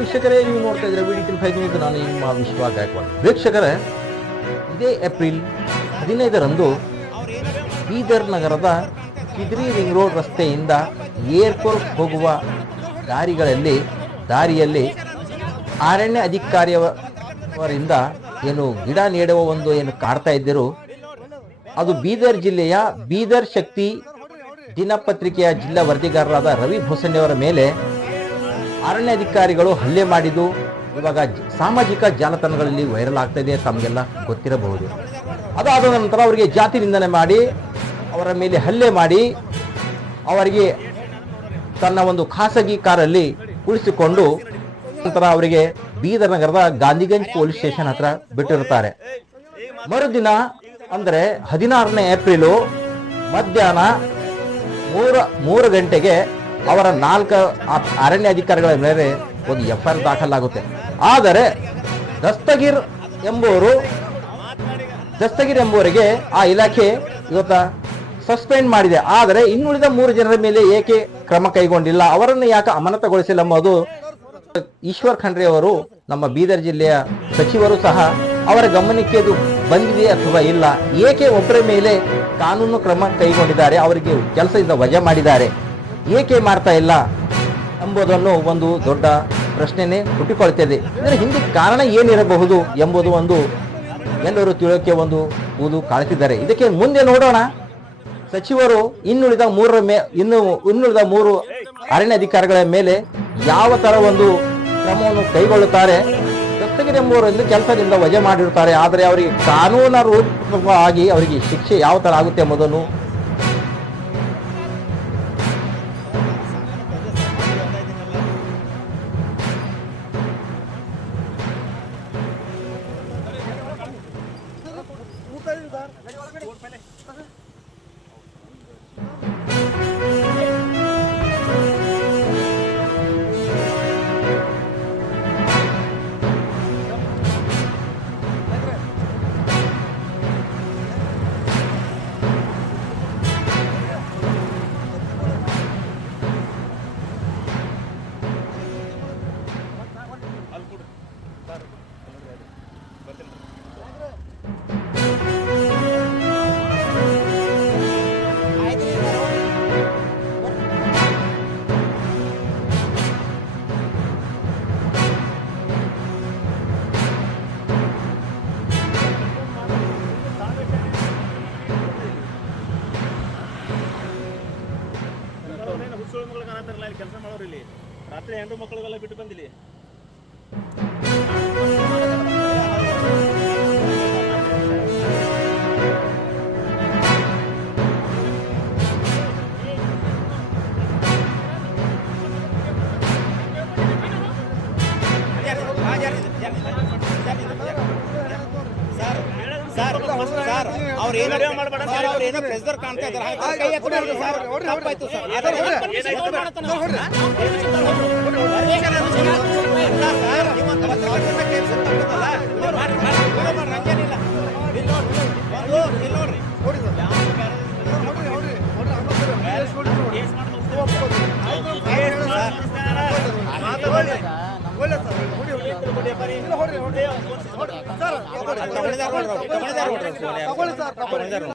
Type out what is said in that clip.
ವೀಕ್ಷಕರೇ ನೀವು ನೋಡ್ತಾ ಇದ್ರೆ ವಿಡಿಕಲ್ ಫೈವ್ ನ್ಯೂಸ್ ನಾನು ನಿಮ್ಮ ವಿಶ್ವ ಗಾಯಕ್ವಾಡ್ ವೀಕ್ಷಕರೇ, ಇದೇ ಏಪ್ರಿಲ್ ಹದಿನೈದರಂದು ಬೀದರ್ ನಗರದ ಕಿದ್ರಿ ರಿಂಗ್ ರೋಡ್ ರಸ್ತೆಯಿಂದ ಏರ್ಪೋರ್ಟ್ ಹೋಗುವ ದಾರಿಗಳಲ್ಲಿ, ದಾರಿಯಲ್ಲಿ ಅರಣ್ಯ ಅಧಿಕಾರಿಯವರಿಂದ ಏನು ಗಿಡ ನೀಡುವ ಒಂದು ಏನು ಕಾಡ್ತಾ ಇದ್ದರು, ಅದು ಬೀದರ್ ಜಿಲ್ಲೆಯ ಬೀದರ್ ಶಕ್ತಿ ದಿನಪತ್ರಿಕೆಯ ಜಿಲ್ಲಾ ವರದಿಗಾರರಾದ ರವಿ ಭೂಸಣ್ಣಿಯವರ ಮೇಲೆ ಅರಣ್ಯಾಧಿಕಾರಿಗಳು ಹಲ್ಲೆ ಮಾಡಿದ್ದು ಇವಾಗ ಸಾಮಾಜಿಕ ಜಾಲತಾಣಗಳಲ್ಲಿ ವೈರಲ್ ಆಗ್ತಾ ಇದೆ ತಮಗೆಲ್ಲ ಗೊತ್ತಿರಬಹುದು. ಅದಾದ ನಂತರ ಅವರಿಗೆ ಜಾತಿ ನಿಂದನೆ ಮಾಡಿ, ಅವರ ಮೇಲೆ ಹಲ್ಲೆ ಮಾಡಿ, ಅವರಿಗೆ ತನ್ನ ಒಂದು ಖಾಸಗಿ ಕಾರಲ್ಲಿ ಉಳಿಸಿಕೊಂಡು ನಂತರ ಅವರಿಗೆ ಬೀದರ್ ನಗರದ ಗಾಂಧಿಗಂಜ್ ಪೊಲೀಸ್ ಸ್ಟೇಷನ್ ಹತ್ರ ಬಿಟ್ಟಿರುತ್ತಾರೆ. ಮರುದಿನ ಅಂದರೆ ಹದಿನಾರನೇ ಏಪ್ರಿಲು ಮಧ್ಯಾಹ್ನ ಮೂರು ಮೂರು ಗಂಟೆಗೆ ಅವರ ನಾಲ್ಕು ಅರಣ್ಯ ಅಧಿಕಾರಿಗಳ ಮೇಲೆ ಒಂದು ಎಫ್ ಐ ಆರ್ ದಾಖಲಾಗುತ್ತೆ. ಆದರೆ ದಸ್ತಗಿರ್ ಎಂಬುವರು ದಸ್ತಗಿರ್ ಎಂಬುವರಿಗೆ ಆ ಇಲಾಖೆ ಇವತ್ತ ಸಸ್ಪೆಂಡ್ ಮಾಡಿದೆ. ಆದರೆ ಇನ್ನುಳಿದ ಮೂರು ಜನರ ಮೇಲೆ ಏಕೆ ಕ್ರಮ ಕೈಗೊಂಡಿಲ್ಲ? ಅವರನ್ನು ಯಾಕೆ ಅಮಾನತಗೊಳಿಸಿಲ್ಲ ಎಂಬುದು ಈಶ್ವರ್ ಖಂಡ್ರೆ ಅವರು ನಮ್ಮ ಬೀದರ್ ಜಿಲ್ಲೆಯ ಸಚಿವರು ಸಹ ಅವರ ಗಮನಕ್ಕೆ ಅದು ಬಂದಿದೆ ಅಥವಾ ಇಲ್ಲ? ಏಕೆ ಒಬ್ಬರ ಮೇಲೆ ಕಾನೂನು ಕ್ರಮ ಕೈಗೊಂಡಿದ್ದಾರೆ? ಅವರಿಗೆ ಕೆಲಸದಿಂದ ವಜಾ ಮಾಡಿದ್ದಾರೆ. ಏಕೆ ಮಾಡ್ತಾ ಇಲ್ಲ ಎಂಬುದನ್ನು ಒಂದು ದೊಡ್ಡ ಪ್ರಶ್ನೆನೇ ಹುಟ್ಟಿಕೊಳ್ತಿದೆ. ಇದರ ಹಿಂದೆ ಕಾರಣ ಏನಿರಬಹುದು ಎಂಬುದು ಒಂದು ಎಲ್ಲರೂ ತಿಳೋಕೆ ಒಂದು ಕೂದು ಕಾಳ್ತಿದ್ದಾರೆ ಇದಕ್ಕೆ ಮುಂದೆ ನೋಡೋಣ. ಸಚಿವರು ಇನ್ನುಳಿದ ಮೂರರ ಮೇ ಇನ್ನು ಇನ್ನುಳಿದ ಮೂರು ಅರಣ್ಯ ಅಧಿಕಾರಿಗಳ ಮೇಲೆ ಯಾವ ಥರ ಒಂದು ಕ್ರಮವನ್ನು ಕೈಗೊಳ್ಳುತ್ತಾರೆ. ಎಂಬುವರಿಂದ ಕೆಲಸದಿಂದ ವಜೆ ಮಾಡಿರುತ್ತಾರೆ. ಆದರೆ ಅವರಿಗೆ ಕಾನೂನು ರೂಪವಾಗಿ ಅವರಿಗೆ ಶಿಕ್ಷೆ ಯಾವ ಥರ ಆಗುತ್ತೆ ಎಂಬುದನ್ನು गाड़ी वाला पहले। ಹುಚ್ಚುಳ ಮಕ್ಕಳು ಕಾಣತ್ತಾರಲ್ಲ ಇಲ್ಲಿ ಕೆಲಸ ಮಾಡೋರು ಇಲ್ಲಿ. ರಾತ್ರಿ ಹೆಣ್ಣು ಮಕ್ಕಳಿಗೆಲ್ಲ ಬಿಟ್ಟು ಬಂದಿಲ್ಲಿ ಸರ್ ಅವ್ರು ಏನೋ ಸರ್ ಅವ್ರು ಏನೋ ಪ್ರೆಸರ್ ಕಾಣ್ತಾ ಇದ್ದಾರೆ ಕೈ ಸರ್ ತಪ್ಪಾಯ್ತು ಸರ್ ಸರ್ ಹಂಗೇನಿಲ್ಲ. ಇಲ್ಲಿ ನೋಡ್ರಿ, ಇಲ್ಲಿ ನೋಡ್ರಿ. Case sir. ತಗೊಂಡಿದ್ದಾರೆ ನೋಡ್ರಿ